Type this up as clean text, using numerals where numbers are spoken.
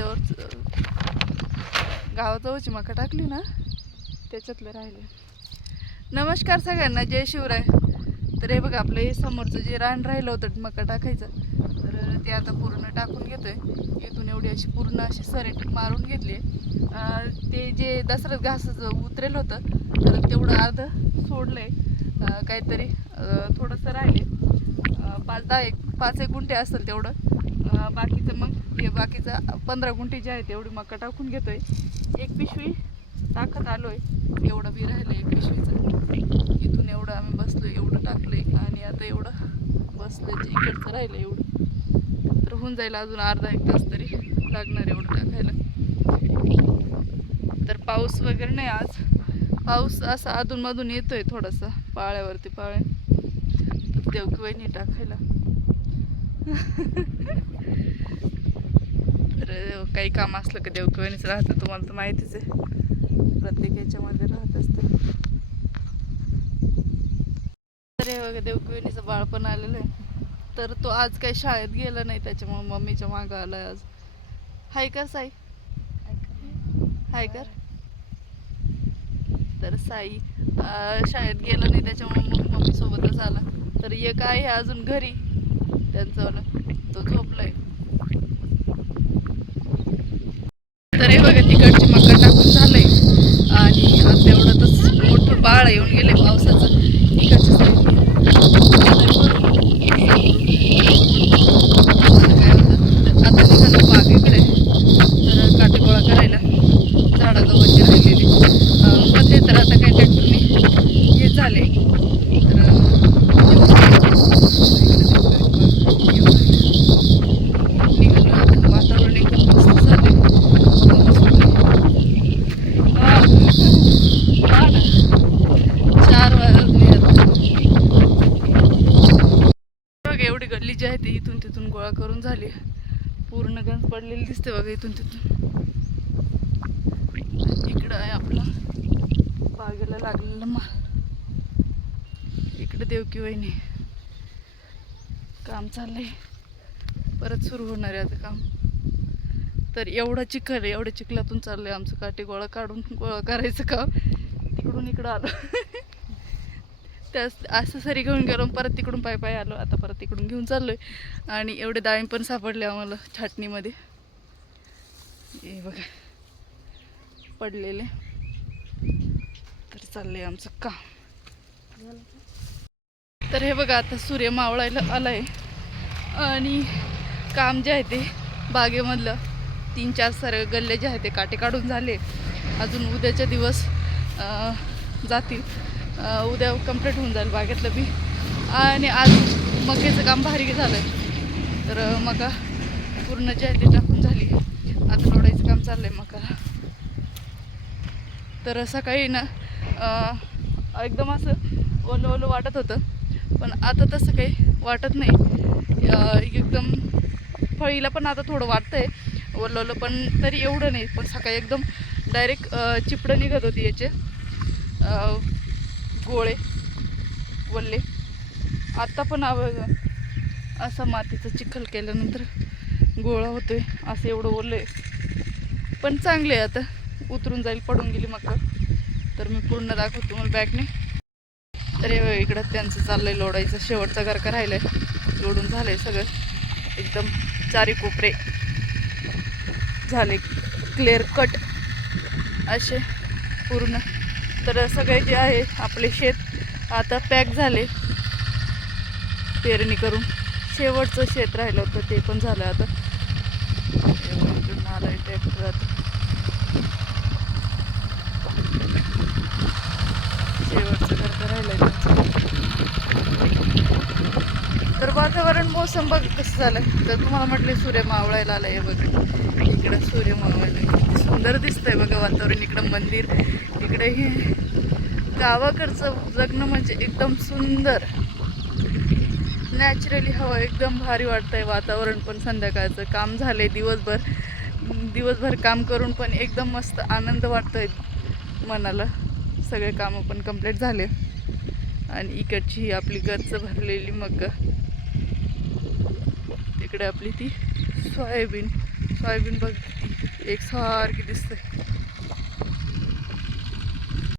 रस्त्यावर गावाजवळची मका टाकली ना त्याच्यातलं राहिले. नमस्कार सगळ्यांना, जय शिवराय. तर हे बघा आपलं हे समोरचं जे रान राहिलं होतं मका टाकायचं, तर ते आता पूर्ण टाकून घेतोय. इथून एवढी अशी पूर्ण अशी सरेट मारून घेतली. ते जे दसऱ्यात घास उतरेल होतं तर तेवढं अर्ध सोडलंय. काहीतरी थोडंसं राहिले. 5-10 गुंठे असेल तेवढं. बाकीचं मग हे बाकीचं 15 गुंठे जे आहे तेवढी मका टाकून घेतोय. एक पिशवी टाकत आलोय, एवढं बी राहिलं एक पिशवीचं. इथून एवढं आम्ही बसलोय, एवढं टाकलंय आणि आता एवढं बसलं जे इकडचं राहिलं एवढं, तर होऊन जाईल अजून अर्धा-1 तास तरी लागणार एवढं टाकायला. तर पाऊस वगैरे नाही आज. पाऊस असा अधूनमधून येतोय थोडासा, पाळ्यावरती पाळ्या. तर देवकी वहिनी टाकायला. तर काही काम असलं की देवकी वहिनीच राहतं, तुम्हाला तर माहितीच आहे, प्रत्येक याच्यामध्ये राहत असते. तर हे बघा देवकी वहिनीचं बाळ पण आलेलं आहे. तर तो आज काही शाळेत गेला नाही, त्याच्यामुळे मम्मीच्या मागं आलाय आज. हाय कर साई, हाय कर. तर साई शाळेत गेला नाही त्याच्यामुळे मग मम्मी सोबतच आला. तर एक आहे अजून घरी, त्यांचं तो झोपलाय. तर हे बघा तिकडची मका टाकून झालंय आणि आता एवढंच मोठं बाळ येऊन गेले पावसाचं इकडच्या साईडने. आता निघालं बागेकडे, तर काटे गोळा करायला झाडाजवळची राहिलेली मध्ये. तर आता काही ट्रॅक्टरने हे झाले, तर वातावरण एकदम मस्त झाले. 4 वाजले बघा. एवढी गल्ली जी आहे ती इथून तिथून गोळा करून झाली. पूर्ण गंज पडलेली दिसते बघा इथून तिथून. इकडं आहे आपला बागेला लागलेला माल. इकडे देवकी वहिनी काम चाललंय, परत सुरू होणार आहे आता काम. तर एवढा चिखल आहे, एवढ्या चिखलातून चाललंय आमचं काटे गोळा काढून गोळा करायचं काम. तिकडून इकडं आलो. त्यास असं सरी घेऊन गेलो, परत तिकडून पाय आलो. आता परत तिकडून घेऊन चाललोय. आणि एवढे डाळिंब पण सापडले आम्हाला छाटणीमध्ये. हे बघा पडलेले. तर चाललंय आमचं काम. तर हे बघा आता सूर्य मावळायला आलाय आणि काम जे आहे ते बागेमधलं 3-4 सारे गल्ले जे आहे ते काटे काढून झाले. अजून उद्याचे दिवस जातील. उद्या कंप्लीट होऊन जाईल बागेतलं बी. आणि आज मक्याचं काम भारी झालं आहे. तर मका पूर्ण जे आहे ते टाकून झाली. आता तोडायचं काम चाललं आहे मका. तर सकाळी ना एकदम असं ओलं ओलं वाटत होतं, पण आता तसं काही वाटत नाही. एकदम फळीला पण आता थोडं वाटतंय ओलं ओलं, पण तरी एवढं नाही. पण सकाळी एकदम डायरेक्ट चिपडं निघत होती याचे गोळे वल्ले. आता पण असं मातीचं चिखल केल्यानंतर गोळा होतोय, असं एवढं ओलं आहे. पण चांगले आहे, आता उतरून जाईल, पडून गेली मका. तर मी पूर्ण दाखवतो तुम्हाला बॅगने. तर इकडं त्यांचं चाललंय लोडायचं. शेवटचा गरका राहिलाय, लोडून झालंय सगळं. एकदम 4 कोपरे झाले क्लिअर कट असे पूर्ण. तर सगळे जे आहे आपले शेत आता पॅक झाले पेरणी करून. शेवटचं शेत राहिलं होतं ते पण झालं आता. आलाय ट्रॅक्टर आता. शेवटचं घर राहिलंय त्यांचं. तर वातावरण मोसम बघ कसं झालं. तर तुम्हाला म्हटले सूर्य मावळायला आलाय. बघा इकडं सूर्य मावळायला किती सुंदर दिसतंय बघा वातावरण. इकडं मंदिर, इकडे हे गावाकडचं जगणं म्हणजे एकदम सुंदर. नॅचरली हवा एकदम भारी वाटतंय. वातावरण पण संध्याकाळचं काम झालंय. दिवसभर काम करून पण एकदम मस्त आनंद वाटतोय मनाला. सगळे कामं पण कंप्लीट झाले. आणि इकडची आपली गच्च भरलेली मका, तिकडे आपली ती सोयाबीन सोयाबीन बघ किती एक सारखी दिसते.